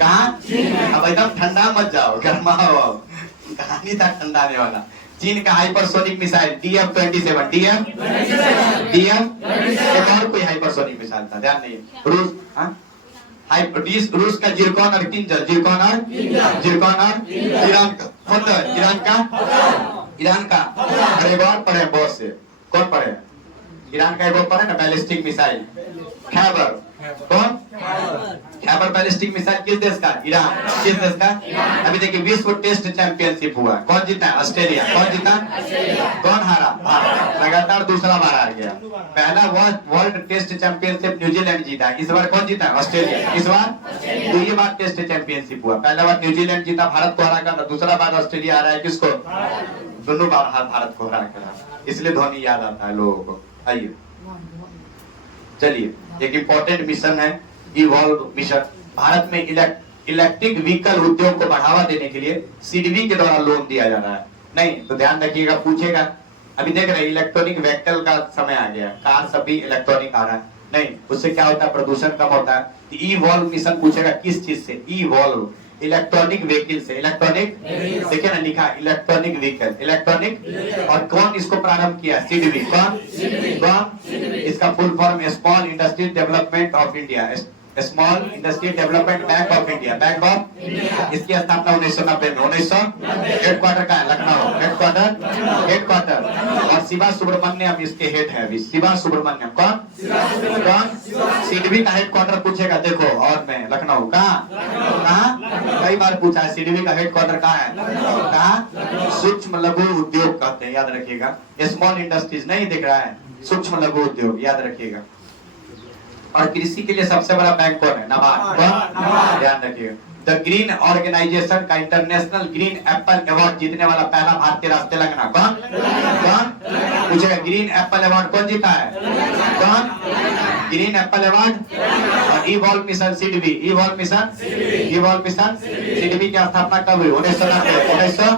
कहा? अब एकदम ठंडा मत जाओ, गर्माओ। कहानी था ठंडा आने वाला। चीन का हाइपरसोनिक मिसाइल DF-27, एक और कोई हाइपरसोनिक मिसाइल था, ध्यान नहीं। रूस, रूस का जिरकॉन और किंजल, जिरकॉन और ईरान का अरे एक और पढ़े बहुत से, कौन पढ़े? ईरान का एक और पढ़े ना, बैलिस्टिक मिसाइल खैबर। कौन? खैबर बैलिस्टिक मिसाइल किस देश का? ईरान। किस देश का? अभी देखिए विश्व टेस्ट चैंपियनशिप हुआ, कौन जीता? ऑस्ट्रेलिया। कौन जीता? कौन हारा? लगातार दूसरा बार हार गया। पहला वर्ल्ड टेस्ट चैंपियनशिप न्यूजीलैंड जीता, इस बार कौन जीता? ऑस्ट्रेलिया। इस बार दूसरी बार टेस्ट चैंपियनशिप हुआ, पहला बार न्यूजीलैंड जीता, भारत को हरा कर, दूसरा बार ऑस्ट्रेलिया हारा है। किसको? दोनों बार भारत को हरा कर, इसलिए धोनी याद आता है लोगों को। आइए चलिए, एक इंपॉर्टेंट मिशन है इवॉल्व मिशन। भारत में इलेक्ट्रिक व्हीकल उद्योग को बढ़ावा देने के लिए सिडबी के द्वारा लोन दिया जा रहा है। नहीं तो ध्यान रखिएगा, पूछेगा। अभी देख रहे हैं इलेक्ट्रॉनिक व्हीकल का समय आ गया, कार सभी इलेक्ट्रॉनिक आ रहा है। नहीं, उससे क्या होता है? प्रदूषण कम होता है। इवॉल्व मिशन पूछेगा किस चीज से? इवॉल्व, इलेक्ट्रॉनिक व्हीकल से। इलेक्ट्रॉनिक, देखिए ना लिखा इलेक्ट्रॉनिक व्हीकल, इलेक्ट्रॉनिक। और कौन इसको प्रारंभ किया? सिडबी। कौन? इसका full form small industry development of India, small industry development bank of India, bank of. इसकी स्थापना 1990 में, 1900। हेडक्वार्टर का है लखनऊ, हेडक्वार्टर। और शिवा सुब्रमण्यम इसके हेड है अभी, शिवा सुब्रमण्यम। कौन? सिडबी का हेडक्वार्टर पूछेगा, देखो। और मैं लखनऊ, कहाँ कई बार पूछा है, सिडबी का हेडक्वार्टर कहाँ है? कहाँ? सूक्ष्म लघु उद्योग कहते हैं, याद रखिएगा। स्मॉल इंडस्ट्रीज नहीं दिख रहा है, सूक्ष्म लघु उद्योग, याद रखिएगा। और कृषि के लिए सबसे बड़ा बैंक कौन है? नाबार्ड, ध्यान रखिएगा। द ग्रीन ऑर्गेनाइजेशन का इंटरनेशनल ग्रीन एप्पल अवार्ड जीतने वाला पहला भारतीय राष्ट्र तेलंगाना। कौन? पूछेगा ग्रीन एप्पल अवार्ड कौन जीता है? कौन? Green Apple Award. और evolve mission SIDBI, evolve mission SIDBI की स्थापना कब हुई? 1990।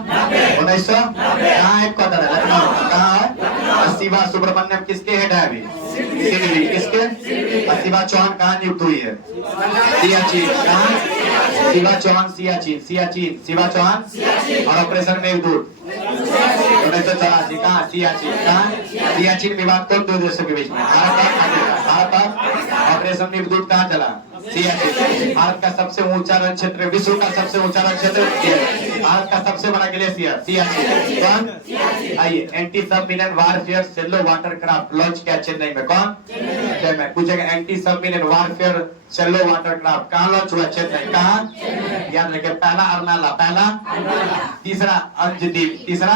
कहाँ हेडक्वार्टर है? लखनऊ। कहाँ है? शिवा सुब्रमण्यम किसके हेड है अभी? सिडबी। किसके? शिवा चौहान कहाँ नियुक्त हुई है? सियाचिन। कहाँ? शिवा चौहान सियाचिन, शिवा चौहान। और ऑपरेशन मेघदूत 1984। कहाँ? सियाचिन। कहाँ? सियाचिन विवाद कौन दो देशों के बीच में? भारत और ऑपरेशन मेघदूत कहाँ चला? सियाचिन। भारत का सबसे ऊंचा रण क्षेत्र, विश्व का सबसे ऊंचा रण क्षेत्र, भारत का सबसे बड़ा ग्लेशियर सियाचिन। कौन? आइए, anti submarine warfare shallow water craft launch किया चेन्नई में। कौन? चेन्नई। पूछेगा anti submarine warfare shallow water craft कहाँ लॉन्च हुआ? चेन्नई। कहाँ? याद रखिए, पहला अरनाला, पहला। तीसरा अंजदीप, तीसरा।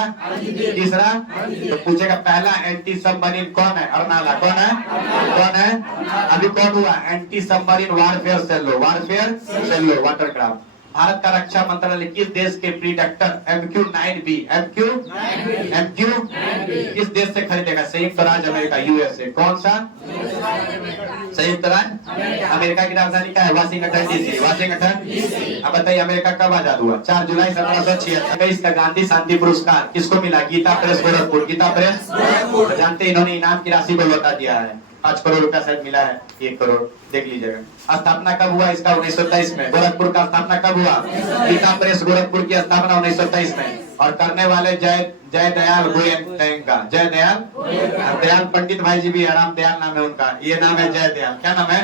तो पूछेगा पहला एंटी सबमरीन कौन है? अरनाला। कौन है? अभी कौन हुआ? Anti submarine warfare shallow water craft. Bharat का रक्षा मंत्रालय किस देश के प्रीडेक्टर MQ-9B किस देश से खरीदेगा? संयुक्त राज्य अमेरिका, USA। कौन सा? संयुक्त राज्य अमेरिका की राजधानी क्या है? Washington DC, Washington. अब बताइए अमेरिका कब आजाद हुआ? 4 जुलाई 1776। इसका गांधी शांति पुरस्कार किसको मिला? गीता प्रेस गोरखपुर, गीता प्रेस। जानते इन्होंने इनाम की राशि को लौटा दिया है, 5 करोड़ रुपया शायद मिला है, 1 करोड़, देख लीजिएगा। स्थापना कब हुआ इसका? 1923 में। गोरखपुर का स्थापना कब हुआ? गीता प्रेस गोरखपुर की स्थापना 1923 में। और करने वाले जय दयाल गोयनका, जय दयाल पंडित भाई जी भी है, राम दयाल नाम है उनका, ये नाम है जय दयाल। क्या नाम है?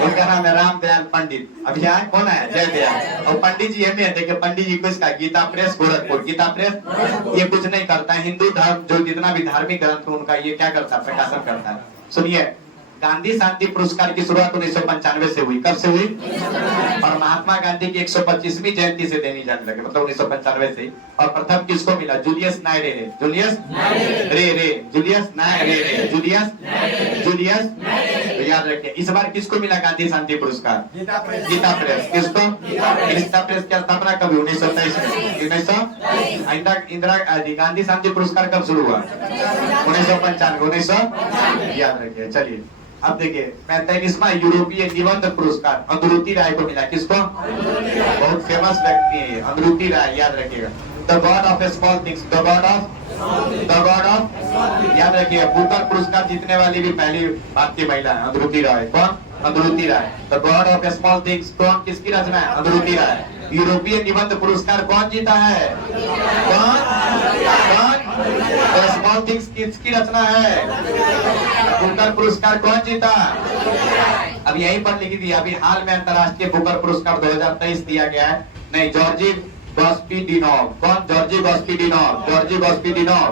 उनका नाम है राम दयाल पंडित। अब यहाँ कौन है? जय दयाल। और पंडित जी है, देखिए पंडित जी को इसका गीता प्रेस गोरखपुर, गीता प्रेस। ये कुछ नहीं करता है, हिंदू धर्म जो जितना भी धार्मिक ग्रंथ उनका ये क्या करता है? प्रकाशन करता है। सुनिए, गांधी शांति पुरस्कार की शुरुआत 1995 से हुई। कब से हुई? और महात्मा गांधी की 125वीं जयंती से देनी जाने लगे, मतलब 1995 से। और प्रथम किसको मिला? Julius Nyerere, Julius. तो याद रखिए, इस बार किसको मिला गांधी शांति पुरस्कार? गीता प्रेस। किसको? गीता प्रेस की स्थापना कब हुई? 1923 में। इंदिरा गांधी शांति पुरस्कार कब शुरू हुआ? 1995। याद रखिए। चलिए अब देखिए, 45वां यूरोपीय निबंध पुरस्कार अंद्रुति राय को मिला। किसको? बहुत फेमस व्यक्ति है अंद्रुति राय, याद रखिएगा। The God of Small things, the God of, याद रखिए। बुकर पुरस्कार जीतने वाली भी पहली भारतीय महिला है अंद्रुति राय। कौन? अमरूति Roy. The God of Small Things कौन किसकी रचना है? अमरूति राय। यूरोपीय निबंध पुरस्कार कौन जीता है? कौन कौन? स्मॉल थिंग्स किसकी रचना है? बुकर पुरस्कार कौन जीता? अब यहीं पर लिखी थी, अभी हाल में अंतरराष्ट्रीय बुकर पुरस्कार 2023 दिया गया है। नहीं, जॉर्जी गॉस्पिडिनोव। कौन? जॉर्जी गॉस्पिडिनोव। जॉर्जी गॉस्पिडिनोव।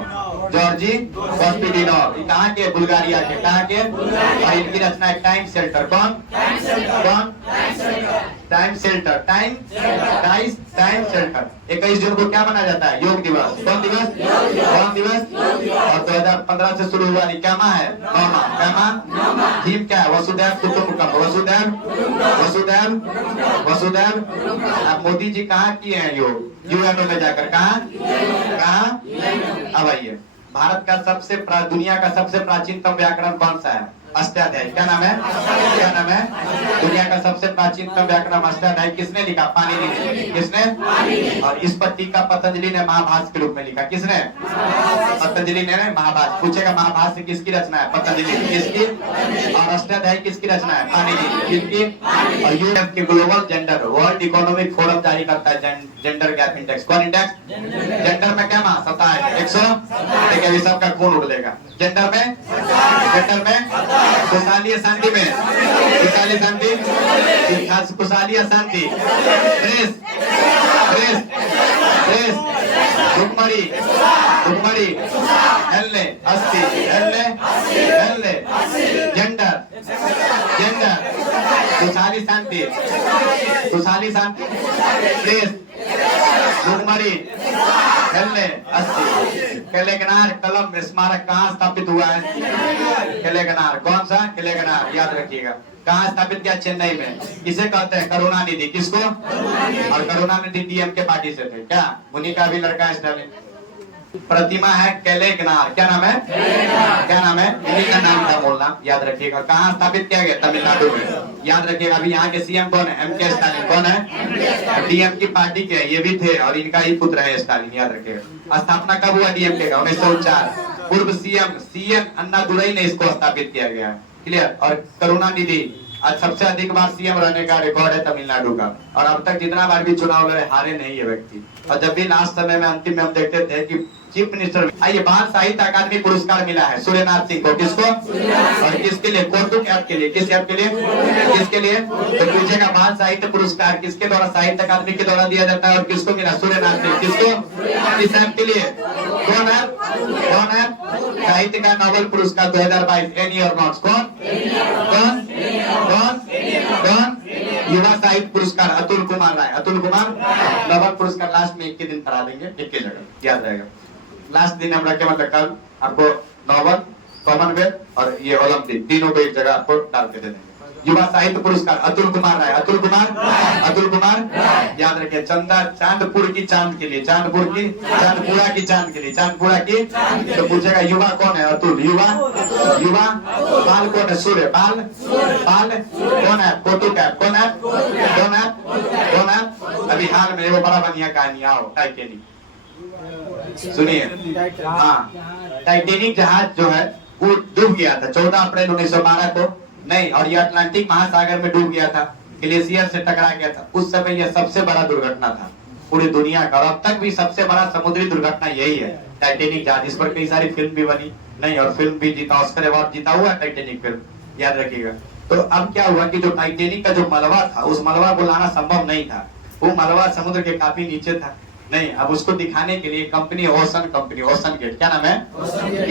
जॉर्जी गॉस्पिडिनोव। ये कहाँ के? बुल्गारिया के। कहाँ के? और इनकी रचना है टाइम शेल्टर। कौन? कौन? Time shelter. Time shelter. 21 जून को क्या मनाया जाता है? योग दिवस। कौन दिवस? कौन दिवस? और 2015 से शुरू हुआ, क्या माह है? नौमा। क्या माह? थीम क्या है? वसुधैव कुटुंबकम। वसुधैव। अब मोदी जी कहाँ किए हैं योग? यूएनओ में जाकर। कहाँ? अब आइए, भारत का दुनिया का सबसे प्राचीनतम व्याकरण कौन सा है? अष्टाध्यायी। क्या नाम है? क्या नाम है? दुनिया का सबसे प्राचीनतम व्याकरण अष्टाध्यायी किसने लिखा? पाणिनि ने। किसने? और इस पर टीका पतंजलि ने महाभाष्य के रूप में लिखा। किसने? पतंजलि ने महाभाष्य। पूछेगा महाभाष्य किसकी रचना है? पतंजलि। किसकी? और अष्टाध्यायी किसकी रचना है? पाणिनि। किसकी? और यूएन के global gender world economic forum जारी करता है जेंडर गैप इंडेक्स। कौन इंडेक्स? जेंडर में क्या माह? 27। 100। अभी सबका खून उड़ेगा। जेंडर में खुशहाली शांति में। खुशहाली शांति। खुशहाली शांति। भुखमरी हेलने हेलने जेंडर खुशहाली शांति प्रेस भुखमरी हेलने केलेगनार कलम स्मारक कहाँ स्थापित हुआ है? केलेगनार। कौन सा? केलेगनार। याद रखिएगा। कहाँ स्थापित किया? चेन्नई में। किसे कहते हैं? करुणानिधि। किसको? और करुणानिधि डीएम के पार्टी से थे। क्या? उन्हीं का भी लड़का है स्टालिन। प्रतिमा है केलेगनार। क्या नाम है? क्या नाम है? इन्हीं का नाम था बोलना, याद रखिएगा। कहाँ स्थापित किया गया? तमिलनाडु में। याद रखिएगा। अभी यहाँ के सीएम कौन है? एम के स्टालिन। कौन है? डीएम की पार्टी के ये भी थे और इनका ही पुत्र है स्टालिन। याद रखिएगा। स्थापना कब हुआ डीएमके का? 1904। पूर्व सीएम अन्नादुरई ने इसको स्थापित किया गया। क्लियर। और करुणानिधि आज सबसे अधिक बार सीएम रहने का रिकॉर्ड है तमिलनाडु का। और अब तक जितना बार भी चुनाव लड़े हारे नहीं है व्यक्ति। और जब भी लास्ट समय में अंतिम में हम देखते थे कि चीफ मिनिस्टर। आइए, बाल साहित्य अकादमी पुरस्कार मिला है सूर्यनाथ सिंह को। किसको? और किसके लिए? कोटुक ऐप के लिए। किस ऐप के लिए? किसके लिए? तो पूछेगा बाल साहित्य पुरस्कार किसके द्वारा साहित्य अकादमी के द्वारा दिया जाता है और किसको मिला? सूर्यनाथ सिंह। किसको? इस ऐप के लिए। कौन है? साहित्य का नोबेल पुरस्कार 2022 एनी और नॉट्स। कौन? युवा साहित्य पुरस्कार अतुल कुमार राय। अतुल कुमार। नोबेल पुरस्कार लास्ट में 21 दिन करा देंगे, 21 जगह याद रहेगा। लास्ट दिन हम रखे, मतलब कल आपको नोबेल, कॉमनवेल्थ और ये ओलंपिक तीनों को एक जगह आपको डाल के दे देंगे। युवा साहित्य पुरस्कार अतुल कुमार राय। अतुल कुमार याद रखिए। चंदा चांदपुर की चांद के लिए। चांदपुरा की चांद के लिए। चांदपुरा की। तो पूछेगा युवा कौन है? अतुल। युवा। बाल कौन है? सूर्य। बाल कौन है? कोटुक ऐप। कौन है? अभी हाल में वो बड़ा बढ़िया कहानी आओ टाइटेनिक सुनिए। हाँ, टाइटेनिक जहाज जो है वो डूब गया था 14 अप्रैल 1912 को। नहीं, और ये अटलांटिक महासागर में डूब गया था, ग्लेशियर से टकरा गया था। उस समय यह सबसे बड़ा दुर्घटना था पूरी दुनिया का। और अब तक भी सबसे बड़ा समुद्री दुर्घटना यही है, टाइटेनिक जहाज। इस पर कई सारी फिल्म भी बनी। नहीं, और फिल्म भी जीता, ऑस्कर अवार्ड जीता हुआ टाइटेनिक फिल्म, याद रखिएगा। तो अब क्या हुआ कि जो टाइटेनिक का जो मलबा था, उस मलबा को लाना संभव नहीं था। वो मलबा समुद्र के काफी नीचे था। नहीं, अब उसको दिखाने के लिए कंपनी ओशन गेट, क्या नाम है,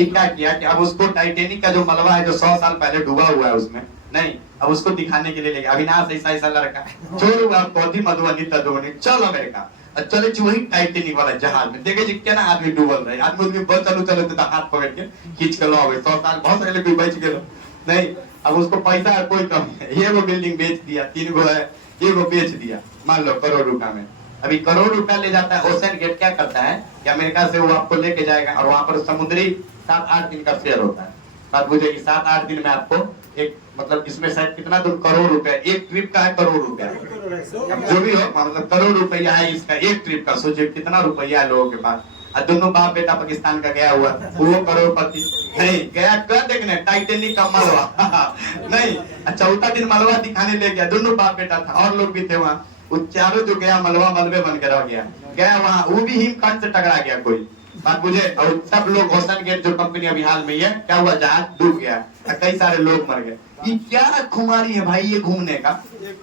क्या किया कि अब उसको टाइटेनिक का जो मलबा है जो 100 साल पहले डूबा हुआ है उसमें, नहीं, अब उसको दिखाने के लिए लेके अविनाश ऐसा लड़का छोड़ू आप कौधी मधुबनी तधुबनी चल अमेरिका चले वही टाइटेनिक वाला जहाज में देखे जी क्या ना आदमी डूबल रहे, आदमी चलो तो हाथ पकड़ के खींच के लो 100 साल बहुत सारे कोई बच गए। नहीं, अब उसको पैसा है कोई कम है, ये वो बिल्डिंग बेच दिया, 3 गो है, ये वो बेच दिया, मान लो करोड़ रुपया में। अभी करोड़ रुपया ले जाता है। ओशन गेट क्या करता है कि अमेरिका से वो आपको लेके जाएगा और वहां पर समुद्री 7-8 दिन का फेयर होता है। बात बुझेगी, 7-8 दिन में आपको एक मतलब इसमें शायद कितना दूर करोड़ रुपया, एक ट्रिप का है करोड़ रुपया, जो भी हो मतलब करोड़ रुपया है इसका एक ट्रिप का। सोचिए कितना रुपया है लोगों के पास। और दोनों बाप बेटा पाकिस्तान का गया हुआ वो करोड़पति। नहीं गया क्या देखने टाइटेनिक का मलबा नहीं। चौथा दिन मलबा दिखाने ले गया, दोनों बाप बेटा था और लोग भी थे वहाँ। वो चारों जो गया मलबा मलबे बन कर गया वहाँ, वो भी हिमखंड से टकरा गया कोई बात मुझे। और सब लोग ओशन गेट जो कंपनी अभी हाल में है क्या हुआ, जहाज डूब गया, कई सारे लोग मर गए। ये क्या खुमारी है भाई ये घूमने का।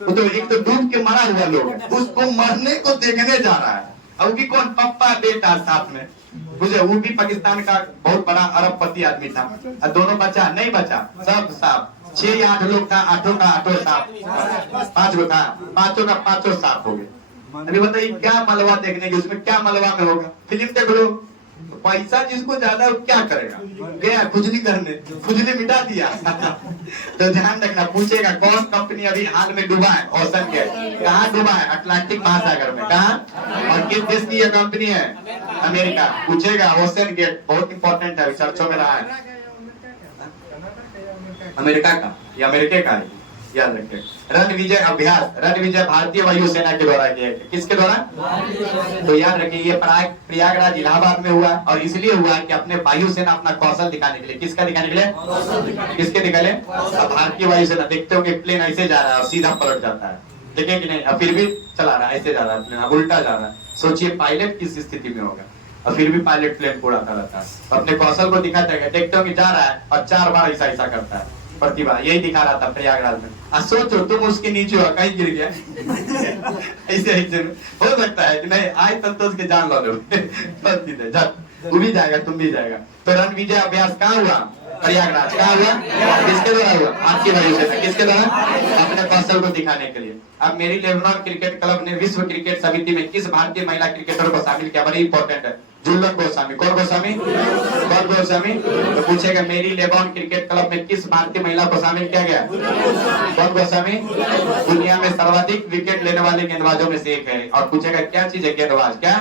वो तो एक तो डूब के मरा हुआ लोग है, उसको मरने को देखने जा रहा है। और भी कौन, पप्पा बेटा साथ में मुझे। वो भी पाकिस्तान का बहुत बड़ा अरबपति आदमी था। और दोनों बचा नहीं बचा, सब साफ। 6 या 8 लोग था, 8 का 8 साफ, 5 गो था, 5 का 5 साफ हो गए। अभी बताइए क्या मलबा देखने की, उसमें क्या मलबा में होगा। फिल्म देख लो, पैसा जिसको ज्यादा वो क्या करेगा, गया खुजली करने, खुजली मिटा दिया तो ध्यान रखना, पूछेगा कौन कंपनी अभी हाल में डूबा है, ओशन गेट कहाँ डूबा है, अटलांटिक महासागर में, कहाँ और किस देश की यह कंपनी है, अमेरिका। पूछेगा ओशन गेट बहुत इंपॉर्टेंट है, चर्चों में रहा है। अमेरिका का या अमेरिका का है, याद रखिए। रण विजय अभ्यास, रण विजय भारतीय वायुसेना के द्वारा किया गया, किसके द्वारा, तो याद रखिए ये प्रयागराज इलाहाबाद में हुआ। और इसलिए हुआ कि अपने वायुसेना अपना कौशल दिखाने के लिए, किसका दिखाने के लिए, किसके दिखाने, भारतीय वायुसेना। देखते हो कि प्लेन ऐसे जा रहा है और सीधा पलट जाता है, देखे कि नहीं, और फिर भी चला रहा है, ऐसे जा रहा है प्लेन, अब उल्टा जा रहा है। सोचिए पायलट किस स्थिति में होगा, और फिर भी पायलट प्लेन को उड़ाता रहता है, अपने कौशल को दिखाता है। देखते हो कि जा रहा है और 4 बार ऐसा ऐसा करता है, प्रतिभा यही दिखा रहा था प्रयागराज में। सोचो तुम उसके नीचे हो, कहीं गिर गया ऐसे ऐसे हो सकता है कि नहीं, आज तक तो उसके जान लो वो भी जाएगा, तुम भी जाएगा। तो रण विजय अभ्यास कहाँ हुआ, प्रयागराज। कहाँ हुआ, किसके द्वारा हुआ, आपकी वायुसेना, किसके द्वारा, अपने कौशल को दिखाने के लिए। अब मेरी लेबनान क्रिकेट क्लब ने विश्व क्रिकेट समिति में किस भारतीय महिला क्रिकेटर को शामिल किया, बड़ी इंपॉर्टेंट है, झूलन गोस्वामी। कौन गोस्वामी, कौन गोस्वामी। तो पूछेगा मेरी लेबनान क्रिकेट क्लब में किस भारतीय महिला को शामिल किया गया, कौन गोस्वामी। दुनिया में सर्वाधिक विकेट लेने वाले गेंदबाजों में से एक है। और पूछेगा क्या चीज है गेंदबाज, क्या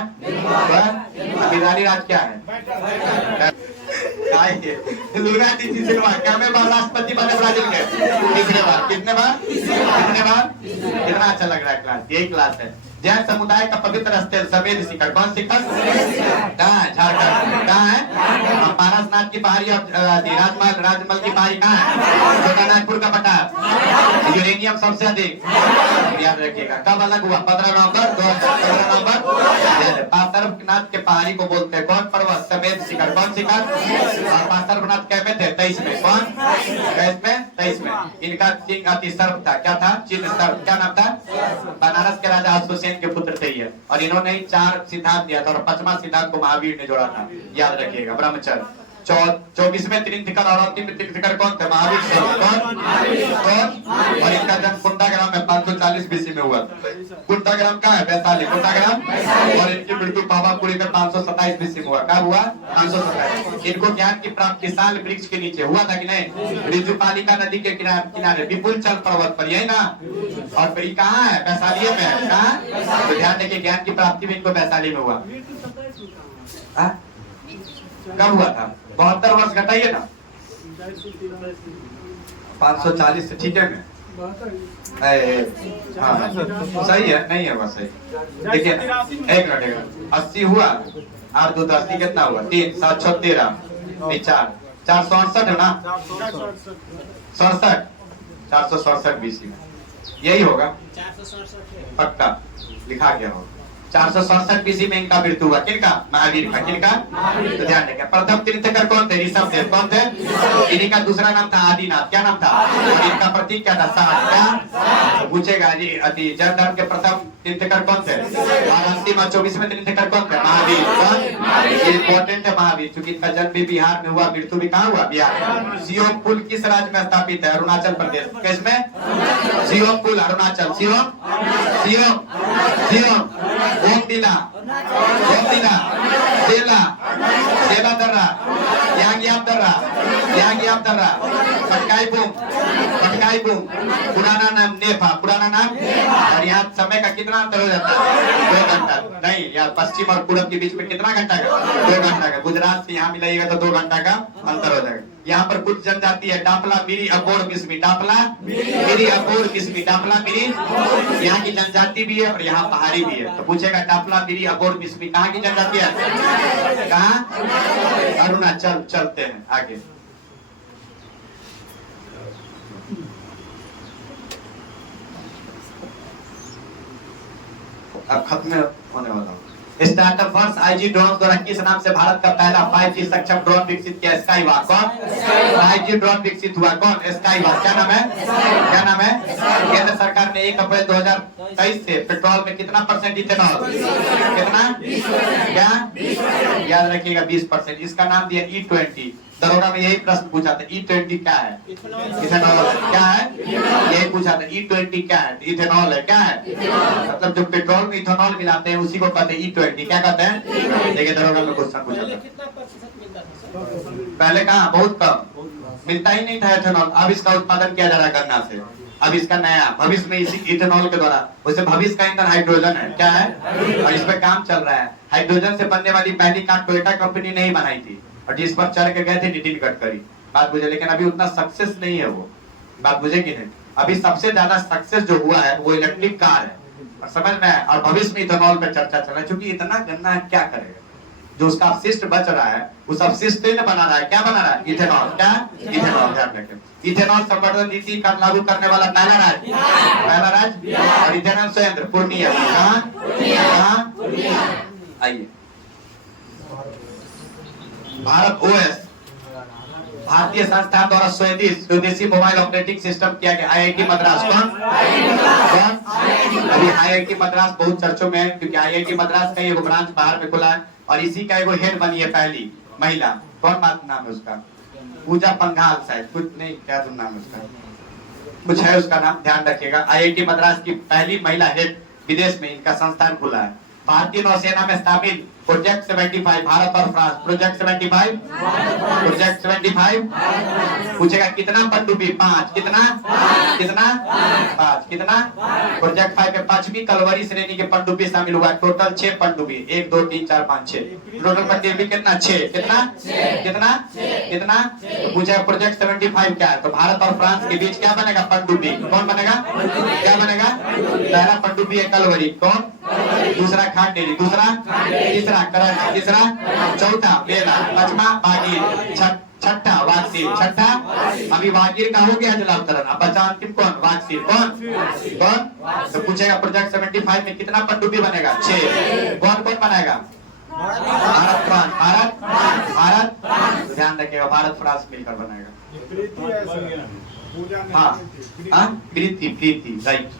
अभिदानी राज क्या है, क्या में बार राष्ट्रपति बने ब्राजील के, तीसरे बार, कितने बार, कितने बार। कितना अच्छा लग रहा है क्लास, यही क्लास है। जैन समुदाय का पवित्र स्थल सफेद शिखर, कौन शिखर, कहाँ है, झारखंड। कहाँ है, पारसनाथ की पहाड़ी और राजमहल की पहाड़ी कहाँ है, छोटा नागपुर का पठार। यूरेनियम सबसे अधिक, याद रखिएगा। कब अलग हुआ, 15 नवंबर 2015। पार्श्वनाथ के पहाड़ी को बोलते हैं कौन पर्वत, सफेद शिखर, कौन शिखर। और पार्श्वनाथ कैसे थे, 23 में, कौन, 23 में। इनका किंग अति सर्प था, क्या था, चिन्ह सर्प, क्या नाम था, बनारस के राजा अशोक के पुत्र थे ये। और इन्होंने 4 सिद्धांत दिया था और 5वां सिद्धांत को महावीर ने जोड़ा था, याद रखिएगा। ब्रह्मचर्य। 24वें तीर्थंकर और अंतिम तीर्थंकर कौन थे, महावीर। कौन, और इनका जन्म कुंडाग्राम में 540 बीसी में हुआ। कुंडाग्राम कहाँ है, वैशाली, कुंडाग्राम। और इनकी मृत्यु पावापुरी में 527 बीसी में हुआ। कब हुआ, 527। इनको ज्ञान की प्राप्ति साल वृक्ष के नीचे हुआ था कि नहीं, ऋतुपालिका नदी के किनारे विपुलचल पर्वत पर, यही ना। और फिर कहाँ है, वैशाली में है, कहाँ। तो ध्यान देखिए ज्ञान की प्राप्ति में इनको वैशाली में हुआ। कब हुआ था, 72 वर्ष घटाइए ना, 540 से, ठीक है मैं, हाँ सही है, नहीं है बस सही। देखिए एक मिनट, 80 हुआ और 2 80 कितना हुआ, 3 7 6 13 4 468 है ना, 67 467 बीसी में यही होगा, पक्का लिखा गया होगा। 467 बीसी में इनका मृत्यु हुआ, किनका, महावीर का, किनका। तो ध्यान रखें, प्रथम तीर्थंकर कौन थे, ऋषभदेव, कौन थे। इन्हीं का दूसरा नाम था आदिनाथ, क्या नाम था, इनका प्रतीक क्या था, सांप, क्या। पूछेगा जी अति जैन धर्म के प्रथम तीर्थंकर कौन थे, और अंतिम 24वें तीर्थंकर कौन थे, महावीर। कौन, इंपॉर्टेंट है महावीर, क्योंकि इनका जन्म भी बिहार में हुआ, मृत्यु भी कहाँ हुआ, बिहार। सियोम पुल किस राज्य में स्थापित है, अरुणाचल प्रदेश। किसमें, सियोम पुल, अरुणाचल। सियोम, सियोम, सियोम, ओमदिला, ओमदिला, सेला, सेला दर्रा, यांगियाम दर्रा, यांगियाम दर्रा, पटकाईबुंग, पटकाईबुंग, पुराना नाम नेफा, पुराना नाम। और यहाँ समय का कितना अंतर हो जाता है, 2 घंटा। नहीं यार, पश्चिम और पूरब के बीच में कितना घंटा का, 2 घंटा का। गुजरात से यहाँ मिलाइएगा तो 2 घंटा का अंतर हो जाएगा। यहाँ पर कुछ जनजाति है, डापला, मिरी, अबोर, मिसमी। डापला, मिरी, अबोर, मिसमी। डापला, मिरी यहाँ की जनजाति भी है और यहाँ पहाड़ी भी है। तो पूछेगा डापला, मिरी, अबोर, मिसमी कहाँ की जनजाति है, कहाँ, अरुणाचल। चलते हैं आगे। अब खत्म होने वाला हूँ। स्टार्टअप वर्ष आईजी ड्रोन द्वारा किस नाम से भारत का पहला 5G सक्षम ड्रोन विकसित किया? स्काईवॉक। कौन? 5G ड्रोन विकसित हुआ कौन? स्काईवॉक। क्या नाम है? क्या नाम है? केंद्र सरकार ने 1 अप्रैल 2023 से पेट्रोल में कितना % इथेनॉल? कितना? क्या? याद रखिएगा 20%। इसका नाम दिया E20। दरोगा में यही प्रश्न पूछा था, E20 क्या है? इथेनॉल। क्या है? यही पूछा था, E20 क्या है? इथेनॉल है। क्या है? मतलब जो पेट्रोल में इथेनॉल मिलाते हैं उसी को कहते हैं E20। क्या कहते हैं? देखिए दरोगा में क्वेश्चन पूछा था। कितना % मिलता था? पहले कहाँ, बहुत कम मिलता ही नहीं था इथेनॉल। अब इसका उत्पादन किया जा रहा है गन्ना से। अब इसका नया भविष्य में इसी इथेनॉल के द्वारा, उसे भविष्य का ईंधन हाइड्रोजन है। क्या है? और इस पर काम चल रहा है। हाइड्रोजन से बनने वाली पहली कार टोयोटा कंपनी ने ही बनाई थी और जिस पर चढ़ के गए थे नितिन गडकरी। बात बुझे, लेकिन अभी उतना सक्सेस नहीं है वो। बात बुझे कि नहीं? अभी सबसे ज्यादा सक्सेस जो हुआ है वो इलेक्ट्रिक कार है। और समझ में है, और भविष्य में इथेनॉल पे चर्चा चल रहा है, क्योंकि इतना गन्ना है क्या करेगा? जो उसका अपशिष्ट बच रहा है उस अपशिष्ट से बना रहा है। क्या बना रहा है? इथेनॉल। क्या? इथेनॉल। ध्यान रखें, इथेनॉल संवर्धन नीति का लागू करने वाला पहला राज्य, पहला राज्य। और इथेनॉल संयंत्र पूर्णिया। कहाँ? आइए, भारत OS भारतीय संस्था द्वारा स्वदेशी मोबाइल ऑपरेटिंग सिस्टम किया गया। IIT मद्रास। कौन? अभी IIT मद्रास बहुत चर्चों में है, क्योंकि IIT मद्रास का एगो ब्रांच बाहर में खुला है और इसी का एगो हेड बनी है पहली महिला। कौन बात नाम है उसका? पूजा पंघाल शायद, कुछ नहीं, क्या तुम नाम है उसका? कुछ है उसका नाम, ध्यान रखिएगा। IIT मद्रास की पहली महिला हेड, विदेश में इनका संस्थान खुला है। भारतीय नौसेना में शामिल प्रोजेक्ट 75, भारत और फ्रांस। प्रोजेक्ट 75, प्रोजेक्ट 75 पूछेगा कितना पनडुब्बी? 5। कितना? कितना? 5। कितना? प्रोजेक्ट 5 में 5वीं कलवरी श्रेणी के पनडुब्बी शामिल हुआ। टोटल 6 पनडुब्बी, 1 2 3 4 5 6। टोटल पनडुब्बी कितना? 6। कितना? कितना? कितना? तो पूछेगा प्रोजेक्ट 75 क्या है? तो भारत और फ्रांस के बीच क्या बनेगा? पनडुब्बी। कौन बनेगा? क्या बनेगा? पहला पनडुब्बी है कलवरी। कौन? दूसरा खान डेरी, दूसरा, तीसरा करंज, तीसरा, चौथा बेला, पांचवा बागीर, छठा वाक्सीर। छठा अभी वागीर का हो गया जलावतरण, अब बचा अंतिम कौन? वाक्सीर। कौन? कौन? तो पूछेगा प्रोजेक्ट 75 में कितना पनडुब्बी बनेगा? 6। कौन कौन बनाएगा? भारत फ्रांस। भारत ध्यान रखिएगा, भारत फ्रांस मिलकर बनाएगा। हाँ, प्रीति राइट,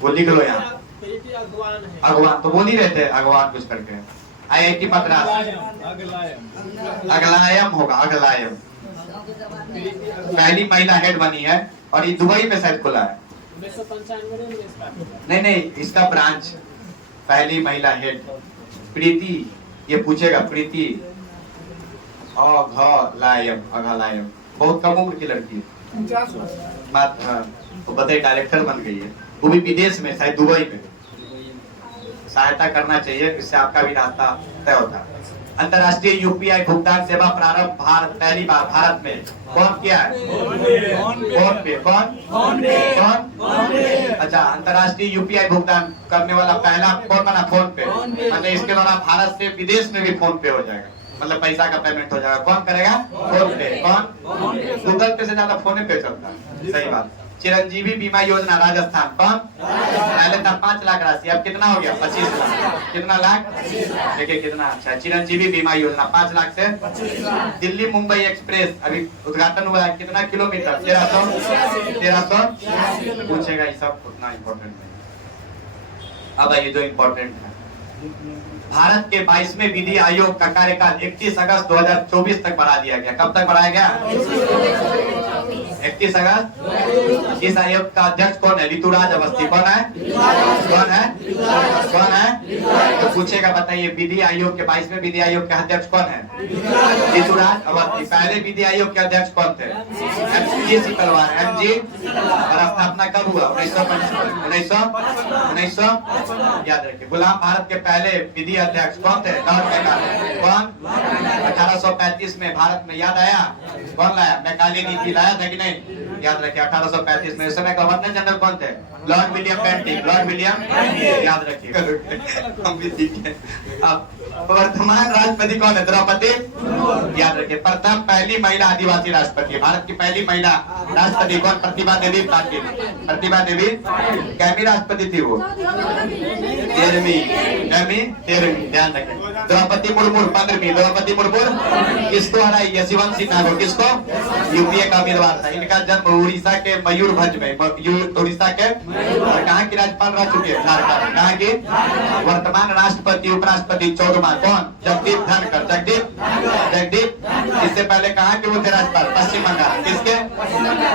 वो लिख लो यहाँ। अगवान तो बोल ही रहे थे, अगवान कुछ करके। IIT मद्रास अगलायम होगा, अगलायम। पहली महिला हेड बनी है और ये दुबई में शायद खुला है। 1995 नहीं, इसका ब्रांच पहली महिला हेड प्रीति। ये पूछेगा प्रीति अघलायम, अघलायम बहुत कम उम्र की लड़की है। 50 बात, हाँ, तो बताइए डायरेक्टर बन गई है, वो भी विदेश में, शायद दुबई में। सहायता करना चाहिए, इससे आपका भी रास्ता तय होता है। अंतर्राष्ट्रीय UPI भुगतान सेवा प्रारंभ पहली बार भारत में कौन किया है? फोन पे। कौन? अच्छा, अंतर्राष्ट्रीय UPI भुगतान करने वाला पहला कौन बना? फोन पे। मतलब इसके द्वारा भारत से विदेश में भी फोन पे हो जाएगा, मतलब पैसा का पेमेंट हो जाएगा। कौन करेगा? फोन पे। कौन? गूगल पे से ज्यादा फोन पे चलता है। सही बात। चिरंजीवी बीमा योजना राजस्थान। कौन? पहले था 5 लाख राशि, अब कितना हो गया? 25 लाख। कितना लाख? देखिए कितना अच्छा है। चिरंजीवी बीमा योजना 5 लाख से 25 लाख। दिल्ली मुंबई एक्सप्रेस अभी उद्घाटन हुआ है, कितना किलोमीटर? 1300। पूछेगा, ये सब उतना इम्पोर्टेंट नहीं। अब आइए जो इम्पोर्टेंट है, भारत के 22वें विधि आयोग का कार्यकाल 31 अगस्त 2024 तक बढ़ा दिया गया। कब तक बढ़ाया गया? 31 अगस्त। इस आयोग का अध्यक्ष कौन है? ऋतुराज अवस्थी। कौन है? कौन है? कौन है? तो पूछेगा, बताइए विधि आयोग के 22वें विधि आयोग के अध्यक्ष कौन है? ऋतुराज अवस्थी। पहले विधि आयोग के अध्यक्ष कौन थे? MG सिकलवार। MG। और स्थापना कब हुआ? 1900। याद रखिए। गुलाम भारत के पहले विधि अध्यक्ष कौन थे? Lord Macaulay. कौन? 1835 में भारत में, याद आया? कौन लाया? मैकाले नीति लाया था कि नहीं? याद रखिए 1835 में। उस समय गवर्नर जनरल कौन थे? Lord William Bentinck. Lord William, याद रखिए। हम भी सीखे। अब वर्तमान राष्ट्रपति कौन है? द्रौपदी। याद रखिए। प्रथम पहली महिला आदिवासी राष्ट्रपति, भारत की पहली महिला राष्ट्रपति कौन? प्रतिभा देवी पाटिल। प्रतिभा देवी कैमी राष्ट्रपति थी वो? 13वीं, ध्यान रखें। द्रौपदी मुर्मू 15वीं, द्रौपदी मुर्मू किसको हराई? यशवंत सिन्हा को। किसको? यूपीए का उम्मीदवार था। इनका जन्म उड़ीसा के मयूरभंज में, उड़ीसा के, और कहाँ की राज्यपाल रह चुके हैं? झारखंड। कहाँ की? वर्तमान राष्ट्रपति उपराष्ट्रपति 14वां कौन? जगदीप धनखड़। जगदीप इससे पहले कहाँ के वो थे राज्यपाल? पश्चिम बंगाल। किसके?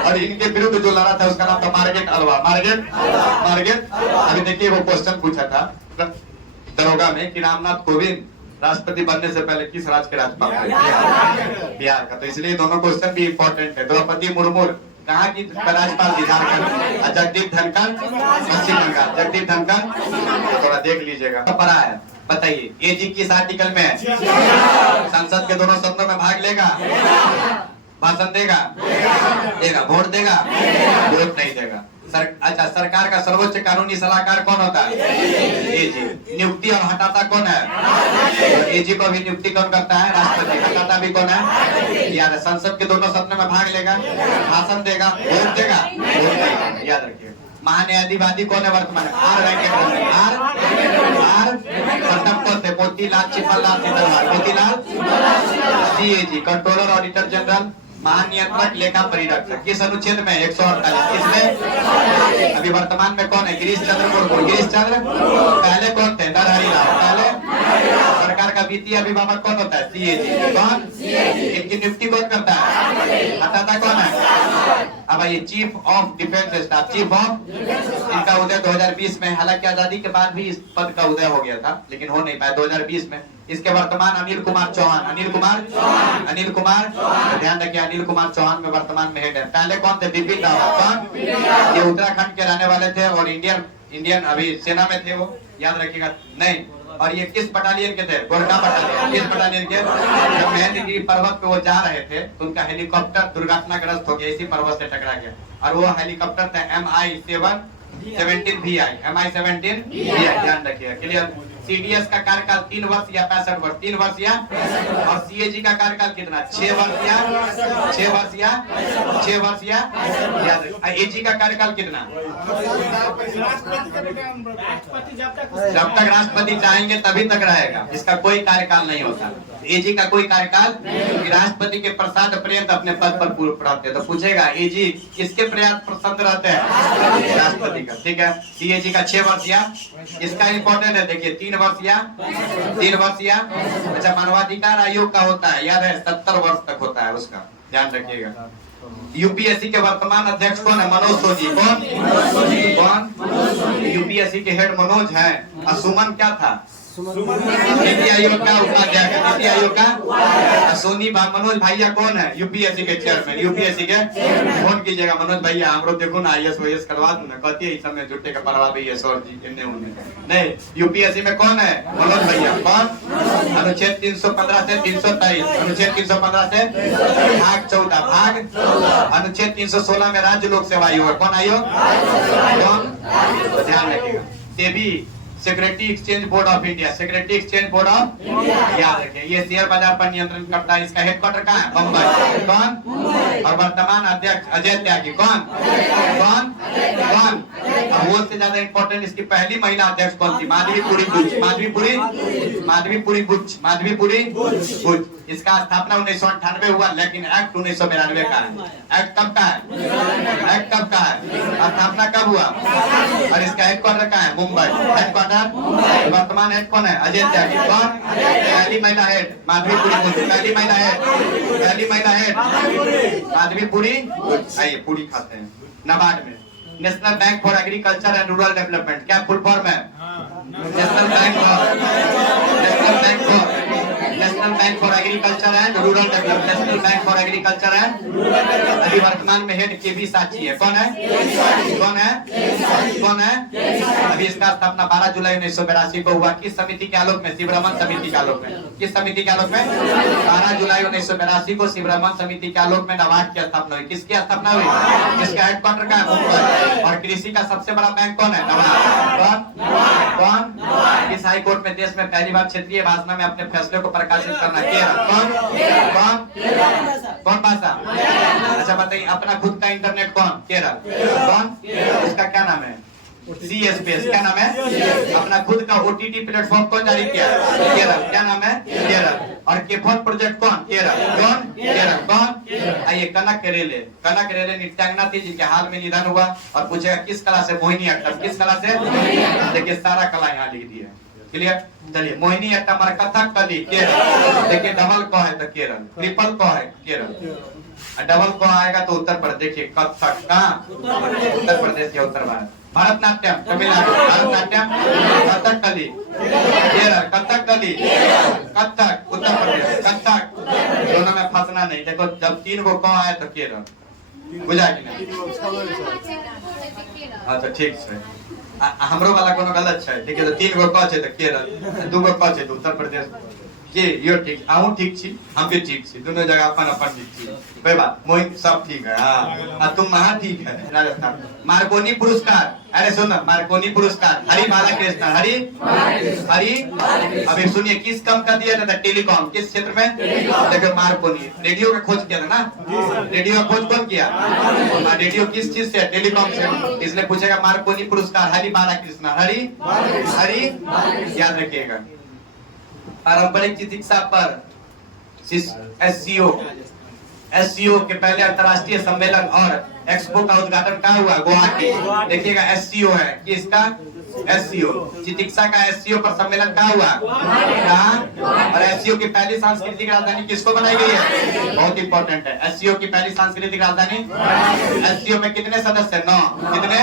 और इनके विरुद्ध जो लड़ा था उसका नाम था मार्गेट अलवा। मार्गेट। अभी देखिए वो क्वेश्चन पूछा था दरोगा में कि रामनाथ कोविंद राष्ट्रपति बनने से पहले किस राज्य के राज्यपाल थे? बिहार का। तो इसलिए दोनों क्वेश्चन भी इंपॉर्टेंट है। द्रौपदी मुर्मू कहाँ की राज्यपाल थी? झारखंड। और जगदीप धनखड़ पश्चिम बंगाल। जगदीप धनखड़ थोड़ा देख लीजिएगा पढ़ा है। बताइए एजी किस आर्टिकल में है? संसद के दोनों सदनों में भाग लेगा, भाषण देगा, वोट देगा, वोट नहीं देगा। अच्छा, सरकार का सर्वोच्च कानूनी सलाहकार कौन होता है? एजी। नियुक्ति और हटाता कौन है? एजी को भी नियुक्ति कौन करता है? राष्ट्रपति। हटाता भी कौन है? याद है। संसद के दोनों सदनों में भाग लेगा, भाषण देगा, वोट देगा, याद रखिए। महान्यायाधिपति कौन है वर्तमान? आर वेंकटेश्वर। आर प्रथम कौन थे? मोतीलाल चिपललाल Singh. Motilal. CAG controller auditor general, महानियंत्रक, लेखा परीक्षक। किस अनुच्छेद में? 148। किसमें? अभी वर्तमान में कौन है? गिरीश चंद्र मुर्मू। गिरीश चंद्र। पहले कौन थे? नरहरि राव। पहले सरकार का वित्तीय अभिभावक कौन होता है? सीएजी। कौन? इनकी नियुक्ति कौन करता है? हटाता कौन है? अब ये chief of defence staff. Chief of, इनका उदय 2020 में, हालांकि आजादी के बाद भी इस पद का उदय हो गया था लेकिन हो नहीं पाया 2020 में। इसके वर्तमान अनिल कुमार चौहान। अनिल कुमार ध्यान रखिए, अनिल कुमार चौहान में वर्तमान में हेड है। पहले कौन थे? बिपिन रावत। कौन? ये उत्तराखंड के रहने वाले थे और इंडियन अभी सेना में थे वो, याद रखिएगा। नहीं, और ये किस बटालियन के थे? गोरखा बटालियन। किस बटालियन के? जब महेंद्रगिरी पर्वत पे वो जा रहे थे तो उनका हेलीकॉप्टर दुर्घटनाग्रस्त हो गया, इसी पर्वत से टकरा गया। और वो हेलीकॉप्टर था MI-17 VI। MI-17 VI, ध्यान रखिएगा। क्लियर? सीडीएस का कार्यकाल 3 वर्ष या 65 वर्ष? 3 वर्ष या, और सीएजी का कार्यकाल कितना? 6 वर्ष या 6 वर्ष या 6 वर्ष या, एजी का कार्यकाल कितना? जब तक राष्ट्रपति चाहेंगे तभी तक रहेगा, इसका कोई कार्यकाल नहीं होता। एजी का कोई कार्यकाल, राष्ट्रपति के प्रसाद पर्यंत अपने पद पर पूर्ण रहते हैं। तो पूछेगा एजी किसके प्रयास प्रसन्न रहते हैं? राष्ट्रपति का। ठीक है। सीएजी का 6 वर्ष या, इसका इंपॉर्टेंट है, देखिए 3 वर्ष या 3 वर्ष या। अच्छा, मानवाधिकार आयोग का होता है, याद है, 70 वर्ष तक होता है उसका, ध्यान रखिएगा। यूपीएससी के वर्तमान अध्यक्ष कौन है? मनोज सोजी। कौन? यूपीएससी के हेड मनोज है। और सुमन क्या था? नीति आयोग का उपाध्यक्ष। नीति आयोग का सोनी मनोज भैया कौन है? यूपीएससी के चेयरमैन। यूपीएससी के फोन कीजिएगा, मनोज भैया हमरो देखो ना IAS OAS करवा दो ना, कहती है इस समय जुटे का परवा भी है सर जी, इन्ने उन्ने नहीं। यूपीएससी में कौन है? मनोज भैया। कौन? अनुच्छेद 315 से 323, अनुच्छेद 315 से भाग 14, भाग अनुच्छेद 316 में राज्य लोक सेवा आयोग। कौन आयोग? कौन? ध्यान रखिएगा। SEBI security exchange board of India. Security exchange board of, याद रखिए, ये शेयर बाजार पर नियंत्रण करता है। इसका हेडक्वार्टर कहाँ है? बम्बई। कौन? और वर्तमान अध्यक्ष अजय त्यागी। कौन? वो से ज्यादा इंपॉर्टेंट, इसकी पहली महिला अध्यक्ष कौन थी? माधवीपुरी बुच। इसका स्थापना 1998 हुआ, लेकिन एक्ट 1992 का है। एक्ट कब का है? स्थापना कब हुआ? और इसका हेडक्वार्टर कहाँ है? मुंबई। हेडक्वार्टर, वर्तमान हेड कौन है? अजय त्यागी। कौन? पहली महिला हेड माधवीपुरी बुच। पहली महिला हेड माधवीपुरी। आइए पूरी खाते हैं। नाबार्ड में national bank for agriculture and rural development, क्या फुल फॉर्म है? National bank for agriculture and rural development. National bank for agriculture and, अभी वर्तमान में हेड केबी साची है। कौन है? अभी इसका स्थापना 12 जुलाई 1982 को हुआ। किस समिति के आलोक में? शिवरमन समिति के आलोक में। किस समिति के आलोक में? 12 जुलाई 1982 को शिवरमन समिति के आलोक में नाबार्ड की स्थापना हुई। किसकी स्थापना हुई? जिसका हेडक्वार्टर का है? मुंबई। और कृषि का सबसे बड़ा बैंक कौन है? नाबार्ड। कौन? इस हाई कोर्ट में देश में पहली बार क्षेत्रीय भाषा में अपने फैसले को प्रकाशित करना। केरल। कौन भाषा? अच्छा बताइए, अपना खुद का इंटरनेट कौन? केरल। कौन? उसका क्या नाम है? सी स्पेस, क्या नाम है? अपना खुद का ओटीटी प्लेटफॉर्म कौन जारी किया? केरल, क्या नाम है? केरल। और केफोन प्रोजेक्ट कौन? केरल, कौन? केरल, कौन? आइए, कनक रेले नृत्यांगना थी जिनके हाल में निधन हुआ, और पूछेगा किस कला से? मोहिनी अट्टम। किस कला से? देखिए सारा कला यहाँ लिख दिया, क्लियर। चलिए, मोहिनी अट्टम और कथकली केरल। देखिए डबल को है तो केरल, ट्रिपल को है केरल, डबल को आएगा तो उत्तर प्रदेश। देखिए कथक कहाँ? उत्तर प्रदेश के उत्तर भारत। भरतनाट्यम तमिलनाडु, भरतनाट्यम कथकली केरल, कथकली कथक उत्तर प्रदेश, कथक। दोनों में फंसना नहीं। देखो जब 3 गो क आए तो केरल बुझा कि नहीं? अच्छा ठीक है, हमरो वाला कोनो गलत है। देखिए तो 3 गो क छै तो केरल, 2 गो क छै तो उत्तर प्रदेश। ये यो ठीक, आहू ठीक छी, हम भी ठीक छी, दोनों जगह अपन अपन ठीक छी, कोई बात। मोहित सब ठीक है, हाँ तुम महा ठीक है। राजस्थान मार्कोनी पुरस्कार, अरे सुनो, मार्कोनी पुरस्कार हरि बाला कृष्ण, हरि अभी सुनिए किस कम का दिया था? टेलीकॉम। किस क्षेत्र में? देखो मार्कोनी, रेडियो का खोज किया था ना, रेडियो का खोज कौन किया? रेडियो किस चीज से? टेलीकॉम से। इसलिए पूछेगा मार्कोनी पुरस्कार हरि बाला कृष्ण, हरि याद रखिएगा। पारंपरिक चिकित्सा पर एससीओ के पहले अंतर्राष्ट्रीय सम्मेलन और एक्सपो का उद्घाटन कहाँ हुआ? गुवाहाटी। देखिएगा एससीओ है कि इसका एससीओ, चिकित्सा का एससीओ पर सम्मेलन कहाँ हुआ? कहाँ? और एससीओ की पहली सांस्कृतिक राजधानी किसको बनाई गई है? बहुत इंपॉर्टेंट है। एससीओ की पहली सांस्कृतिक राजधानी, एससीओ में कितने सदस्य? 9। कितने?